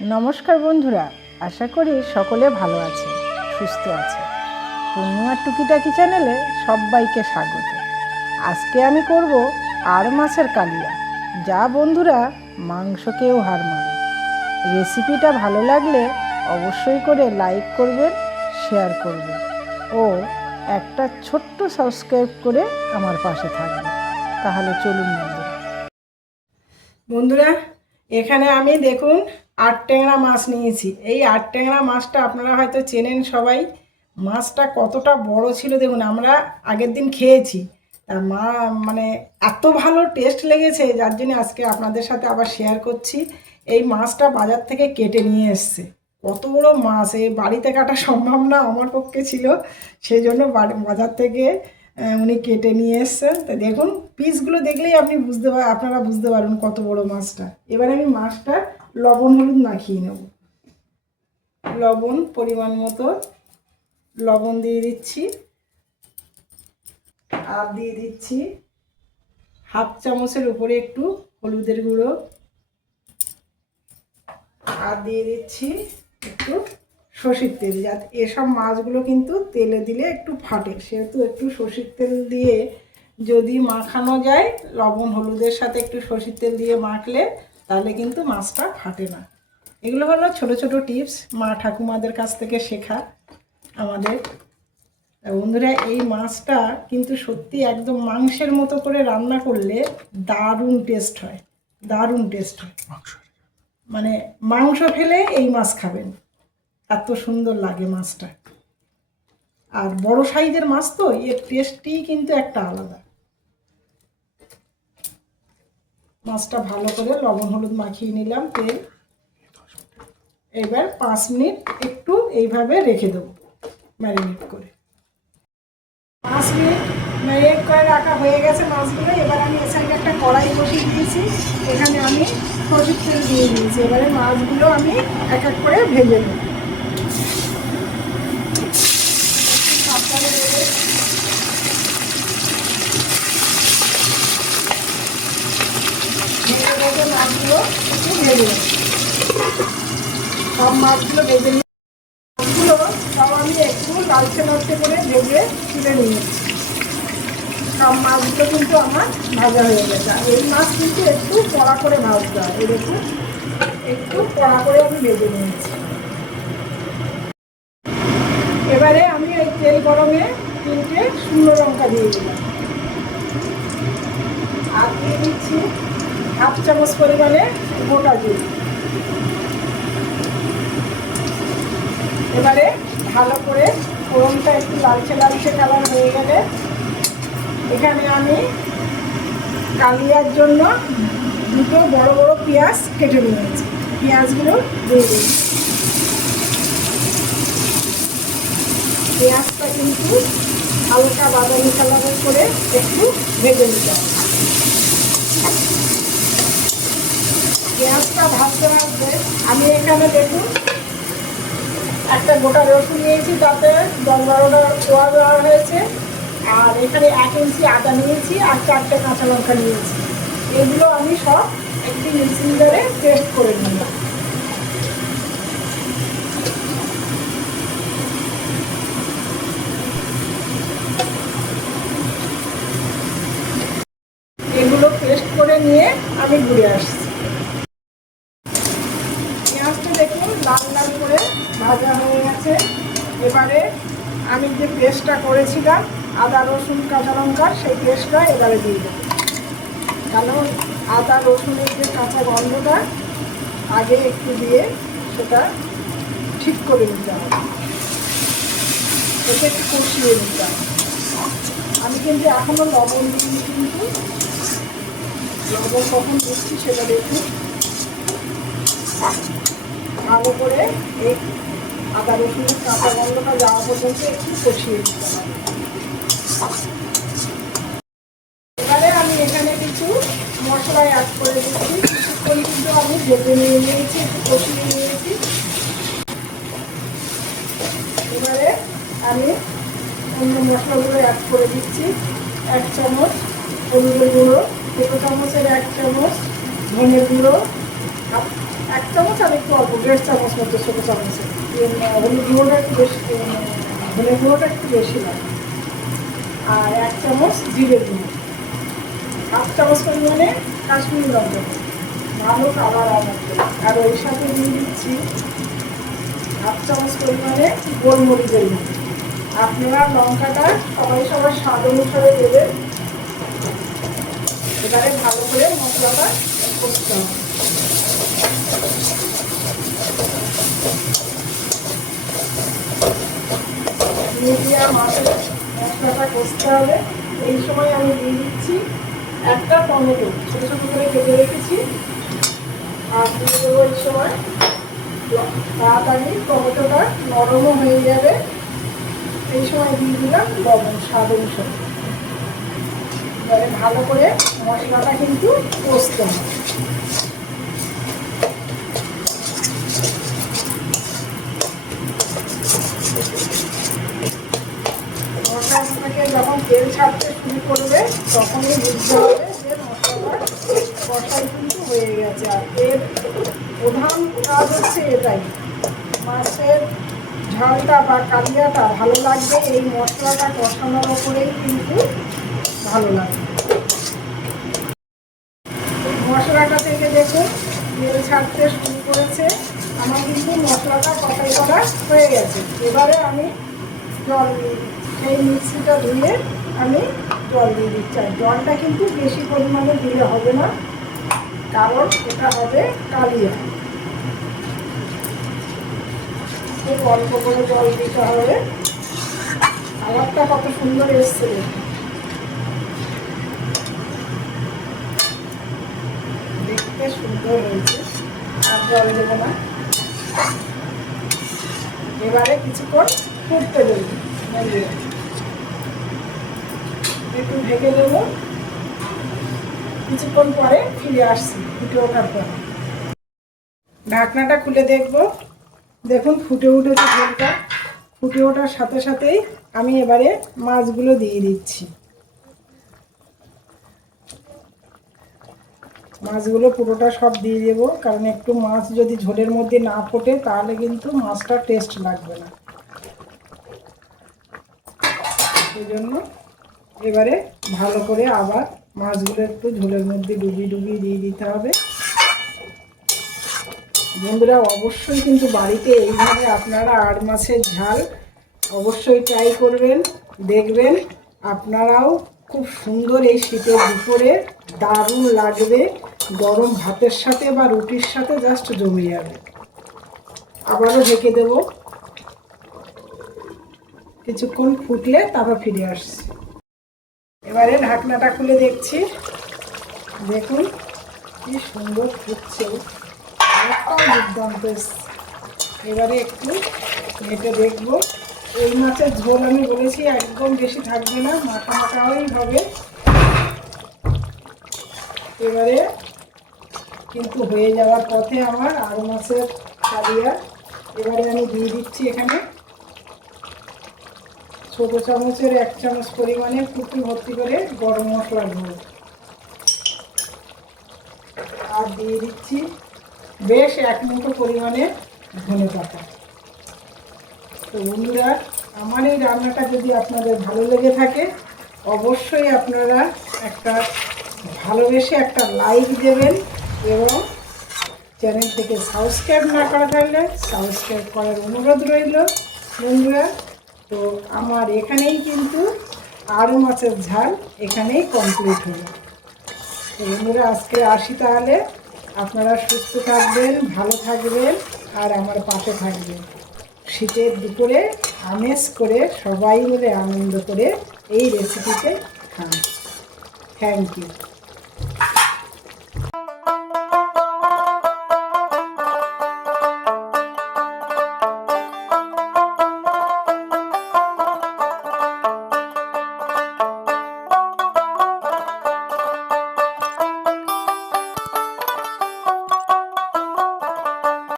নমস্কার বন্ধুরা, আশা করি সকলে ভালো আছে, সুস্থ আছে। পূর্ণিমার টুকিটাকি চ্যানেলে সবাইকে স্বাগত। আজকে আমি করব আর মাছের কালিয়া, যা বন্ধুরা মাংসকেও হার মানে। রেসিপিটা ভালো লাগলে অবশ্যই করে লাইক করবেন, শেয়ার করবেন ও একটা ছোট্ট সাবস্ক্রাইব করে আমার পাশে থাকবেন। তাহলে চলুন বন্ধুরা, এখানে আমি দেখুন 8 ট্যাংরা মাছ নিয়েছি। এই 8 ট্যাংরা মাছটা আপনারা হয়তো চেনেন সবাই। মাছটা কতটা বড় ছিল দেখুন, আমরা আগের দিন খেয়েছি। মানে এত ভালো টেস্ট লেগেছে, যার জন্য আজকে আপনাদের সাথে আবার শেয়ার করছি। এই মাছটা বাজার থেকে কেটে নিয়ে এসছে। কত বড় মাছ, এই বাড়িতে কাটা সম্ভব না আমার পক্ষে ছিল, সেই জন্য বাজার থেকে উনি কেটে নিয়ে এসছেন। তো দেখুন, পিসগুলো দেখলেই আপনারা বুঝতে পারবেন কত বড় মাছটা। এবার আমি মাছটা লবণ হলুদ মাখিয়ে নেব। লবণ পরিমাণ মতো লবণ দিয়ে দিচ্ছি, আর দিয়ে দিচ্ছি হাফ চামচের উপরে একটু হলুদের গুঁড়ো, আর দিয়ে দিচ্ছি একটু সর্ষের তেল। যাতে এসব মাছগুলো কিন্তু তেলে দিলে একটু ফাটে, সেহেতু একটু সর্ষের তেল দিয়ে যদি মাখানো যায়, লবণ হলুদের সাথে একটু সর্ষের তেল দিয়ে মাখলে তাহলে কিন্তু মাছটা ফাটে না। এগুলো হলো ছোট ছোট টিপস, মা ঠাকুমাদের কাছ থেকে শেখা আমাদের। বন্ধুরা, এই মাছটা কিন্তু সত্যি একদম মাংসের মতো করে রান্না করলে দারুণ টেস্ট হয়, দারুণ টেস্ট হয়। মানে মাংস ফেলে এই মাছ খাবেন, এত সুন্দর লাগে মাছটা। আর বড় সাইজের মাছ তো, এর টেস্টই কিন্তু একটা আলাদা। মাছটা ভালো করে লবণ হলুদ মাখিয়ে নিলাম, তেল। এবার 5 মিনিট একটু এইভাবে রেখে দেবো ম্যারিনেট করে। 5 মিনিট ম্যারিনেট করে রাখা হয়ে গেছে মাছগুলো। এবার আমি এর সাইডে একটা কড়াই বসিয়ে দিয়েছি, এখানে আমি সরষের তেল দিয়ে দিয়েছি। এবারে মাছগুলো আমি এক এক করে ভেজে নেব। মাছগুলো একটু ভেজে নেব, সব মাছগুলো ভেজে নিয়ে মাছগুলো সব আমি একটু লালচে লালচে করে ভেজে তুলে নিয়েছি। সব মাছগুলো কিন্তু আমার ভাজা হয়ে গেছে। আর এই মাছ কিন্তু একটু কড়া করে ভাজতে হয়, এই দেখুন একটু কড়া করে আমি ভেজে নিয়েছি। এবারে আমি এই তেল গরমে 3টে শুকনো লঙ্কা দিয়ে দিলাম, আর দিয়ে দিচ্ছি হাফ চামচ পরিমাণে গোটা জিরে। এবারে ভালো করে ফোড়নটা একটু লালচে লালচে কালার হয়ে গেলে এখানে আমি কালিয়ার জন্য 2টো বড় বড় পেঁয়াজ কেটে নিয়েছি। পেঁয়াজগুলো দিয়ে দিই। পেঁয়াজটা কিন্তু হালকা বাদামি কালার করে একটু ভেজে নিতে হবে। পেঁয়াজটা ভাজতে ভাজতে আমি এখানে দেখুন একটা গোটা রসুন নিয়েছি, তাতে 10-12টা কোয়া দেওয়া হয়েছে। আর এখানে 1 ইঞ্চি আদা নিয়েছি, আর 4টে কাঁচা লঙ্কা নিয়েছি। এগুলো আমি সব একটি মিক্সিং জারে পেস্ট করে নিলাম। এগুলো পেস্ট করে নিয়ে আমি ঘুরে আসছি। পেঁয়াজটা দেখুন লাল লাল করে ভাজা হয়ে গেছে। এবারে আমি যে পেস্টটা করেছিলাম আদা রসুন কাঁচা লঙ্কার, সেই পেস্টটা এবারে দিয়ে দেবো। কারণ আদা রসুনের যে কাঁচা গন্ধটা আগে একটু দিয়ে সেটা ঠিক করে নিতে হবে, এতে একটু কষিয়ে নিতে হবে। আমি কিন্তু এখনও লবণ দিইনি, কিন্তু লবণ কখন দিচ্ছি সেটা দেখুন। ভালো করে এই আদা রসুনের কাঁচা গন্ধটা যাওয়া পর্যন্ত একটু কষিয়ে দিতে হবে। এবারে আমি এখানে কিছু মশলা অ্যাড করে দিচ্ছি। কিছুক্ষণ কিন্তু আমি ভেজে নিয়ে নিয়েছি, একটু কষিয়ে নিয়েছি। এবারে আমি অন্য মশলাগুলো অ্যাড করে দিচ্ছি। 1 চামচ হলুদের গুঁড়ো, 1 চামচের 1 চামচ ধনের গুঁড়ো, 1 চামচ আর একটু অল্প 1.5 চামচ মতো ছোটো চামচে হলুদ গুঁড়োটা একটু বেশি, ধনে গুঁড়োটা একটু বেশি লাগে। আর 1 চামচ জিরে গুঁড়ো, 1/2 চামচ পরিমাণে কাশ্মীরি লঙ্কা, ভালো কালার আনার জন্য। আর ওই সাথে দিয়ে দিচ্ছি 1/2 চামচ পরিমাণে গোলমরিচের গুঁড়ো। আপনারা লঙ্কাটা সবার স্বাদ অনুসারে দেবেন। এবারে ভালো করে মশলাটা কষতে হবে। মিডিয়াম আঁচে মশলাটা কষতে হবে। এই সময় আমি দিয়ে দিচ্ছি একটা টমেটো ছোটো ছোটো করে কেটে রেখেছি, আর দিয়ে দেবো এই সময়। তাড়াতাড়ি টমেটোটা নরমও হয়ে যাবে। এই সময় দিয়ে দিলাম লবণ স্বাদ অনুসারে। এবারে ভালো করে মশলাটা কিন্তু কষতে হবে। মশলাটাকে যখন তেল ছাড়তে শুরু করবে তখনই বুঝতে হবে যে মশলাটা কষাই কিন্তু হয়ে গেছে। আর এর প্রধান কাজ হচ্ছে এটাই, মাছের ঝালটা বা কালিয়াটা ভালো লাগবে এই মশলাটা কষানোর ওপরেই কিন্তু ভালো লাগবে। মশলাটা থেকে দেখুন তেল ছাড়তে শুরু করেছে, আমার কিন্তু মশলাটা কষাই করা হয়ে গেছে। এবারে আমি জল দিয়ে সেই মিক্সিটা ধুয়ে আমি জল দিয়ে দিচ্ছি। আর জলটা কিন্তু বেশি পরিমাণে দিলে হবে না, কারণ এটা হবে কালিয়া। খুব অল্প করে জল দিতে হবে। কালারটা কত সুন্দর এসছে, দেখতে সুন্দর হয়েছে। আর জল দেবো না। এবারে কিছুক্ষণ ফুটতে দেবো, একটু ঢেকে দেবো। কিছুক্ষণ পরে ফিরে আসছি ফুটে ওঠার পর। ঢাকনাটা খুলে দেখবো, দেখুন ফুটে উঠেছে ঝোলটা। ফুটে ওঠার সাথে সাথেই আমি এবারে মাছগুলো দিয়ে দিচ্ছি। মাছগুলো পুরোটা সব দিয়ে দেবো, কারণ একটু মাছ যদি ঝোলের মধ্যে না ফোটে তাহলে কিন্তু মাছটা টেস্ট লাগবে না। সেই জন্য এবারে ভালো করে আবার মাছগুলো একটু ঝোলের মধ্যে ডুবিয়ে দিয়ে দিতে হবে। বন্ধুরা অবশ্যই কিন্তু বাড়িতে এইভাবে আপনারা আর মাছের ঝাল অবশ্যই ট্রাই করবেন, দেখবেন আপনারাও খুব সুন্দর এই শীতের দুপুরে দারুণ লাগবে। গরম ভাতের সাথে বা রুটির সাথে জাস্ট জমে যাবে। আবারও ঢেকে দেব, কিছুক্ষণ ফুটলে তারপর ফিরে আসছি। এবারে ঢাকনাটা খুলে দেখছি, দেখুন কি সুন্দর ফুটছে, দুর্দান্ত এসছে। এবারে একটু ঘেঁটে দেখবো। এই মাছের ঝোল আমি বলেছি একদম বেশি থাকবে না, মাখা মাখাই হবে। এবারে কিন্তু হয়ে যাওয়ার পথে আমার আর মাছের কালিয়া। এবারে আমি দিয়ে দিচ্ছি এখানে ছোটো চামচের 1 চামচ পরিমাণে কুটি ভর্তি করে গরম মশলা গুঁড়ো, আর দিয়ে দিচ্ছি বেশ 1 মুঠো পরিমাণে ধনে পাতা। তো বন্ধুরা আমার এই রান্নাটা যদি আপনাদের ভালো লেগে থাকে অবশ্যই আপনারা একটা ভালোবেসে একটা লাইক দেবেন, এবং চ্যানেলটিকে সাবস্ক্রাইব না করা থাকলে সাবস্ক্রাইব করার অনুরোধ রইল বন্ধুরা। তো আমার এখানেই কিন্তু আরও মাছের ঝাল এখানেই কমপ্লিট হলো। তো বন্ধুরা আজকে আসি, তাহলে আপনারা সুস্থ থাকবেন, ভালো থাকবেন, আর আমার পাশে থাকবেন। শীতের দুপুরে আমেজ করে সবাই মিলে আনন্দ করে এই রেসিপিতে খান। Thank you.